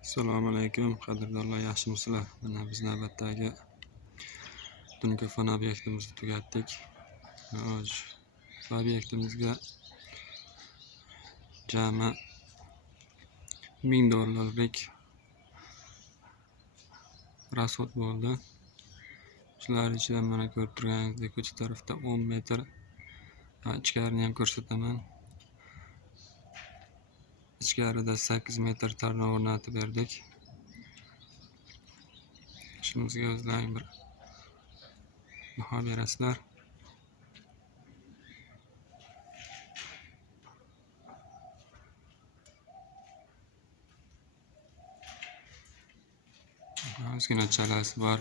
Assalomu alaykum qadrdonlar, yaxshimisizlar? Mana biz navbatdagi tunikafon obyektimizni tugatdik. Shu obyektimizga jami $1000 rasxod bo'ldi. Shular ichidan mana ko'rib turganingizdek ko'cha tarafda 10 metr, ichkarini ham ko'rsataman. Ichkarida 8 metr tarnov o'rnatib berdik. Ishimizga o'zlaring bir baho berasizlar. Ozgina chalasi bor.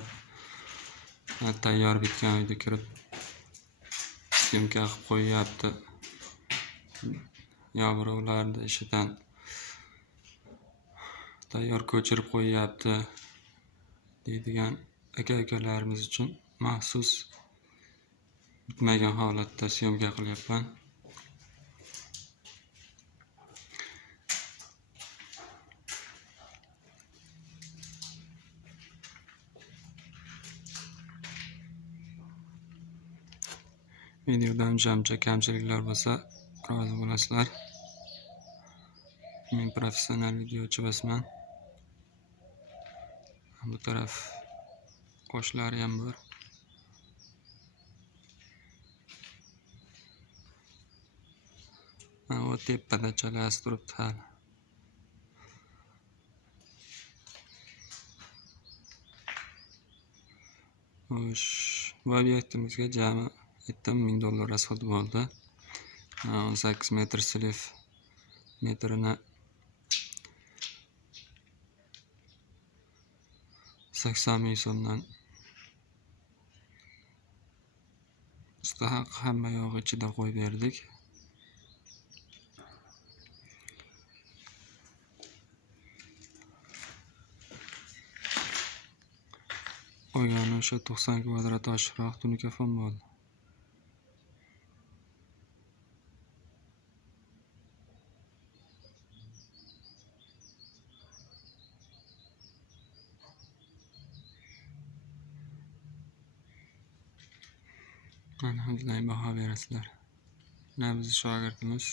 Tayyor bitgan uyda kirib syomka qilib qo'yyapti. Yo birovlarning ishidan tayyor ko'chirib qo'yyapti deydigan aka-ukalarimiz uchun maxsus bitmagan holatda syomka qilyapman. Videoda uncha kamchiliklar bo'lsa rozi bo'lasizlar. Men professional videochi emasman. Bu taraf qo'shlari ham bor. O tepada chalasi turibdi hali. Bu obyektimizga jami $1000 rasxod bo'ldi. 18 metr sliv metrini 80 ming so'mdan mustahaq hamma yog'i ichida qo'yib berdik. Qo'ygani o'sha 90 kvadrat oshiqroq tunikafon bo'ldi. Mana o'zlaring baho berasizlar. Mana bizning shogirdimiz.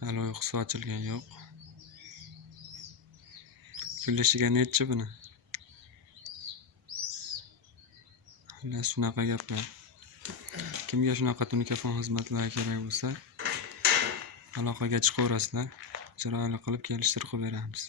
Hali uyqusi ochilgan yo'q. Kulishiga nechi buni? Mana shunaqa gaplar. Kimga shunaqa tunikafon xizmatlari kerak bo'lsa, aloqaga chiqaverasizlar. Chiroyli qilib kelishtirib beramiz.